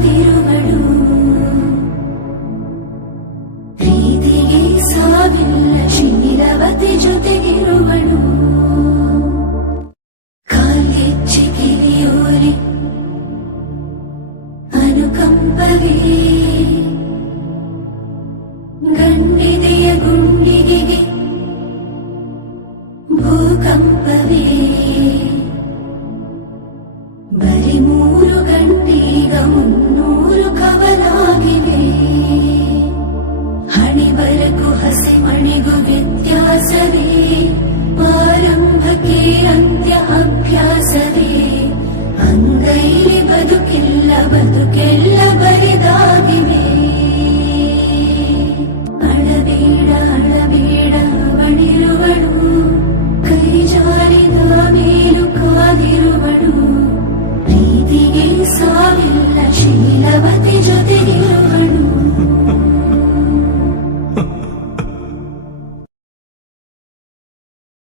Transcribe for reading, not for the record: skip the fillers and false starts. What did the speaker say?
ಕಾದಿರುವಳು. ಪ್ರೀತಿಗೆ ಸಾವಿಲ್ಲ, ಶೀಲವತಿ ಜೊತೆಗಿರುವಳು. ಕಾಲ್ಗೆಜ್ಜೆ ಕಿರಿಯೋರಿ ಅನುಕಂಪವೇ, ಗಂಡಿದೆಯ ಗುಂಡಿಗೆಗೆ ಭೂಕಂಪವೇ. ಬರಿ 3 ಗಂಟೀಗ 300 ಕವಲಾಗಿವೆ. ಹಣಿಬರಕು ಹಸಿಮಣಿಗೂ ವ್ಯತ್ಯಾಸವೇ, ಆರಂಭಕ್ಕೆ ಅಂತ್ಯ ಅಭ್ಯಾಸವೇ. ಅಂಗೈಲಿ ಬದುಕಿಲ್ಲ, ಬದುಕೆಲ್ಲ ಬರಿದಾಗಿವೆ. ಅಳಬೇಡ ಅಳಬೇಡ ಅವಳಿರುವಳು, ಕೈ ಜಾರಿದ ಮೇಲೂ ಕಾದಿರುವಳು. ಪ್ರೀತಿಗೆ ಸಾವಿಲ್ಲ, ಶೀಲವತಿ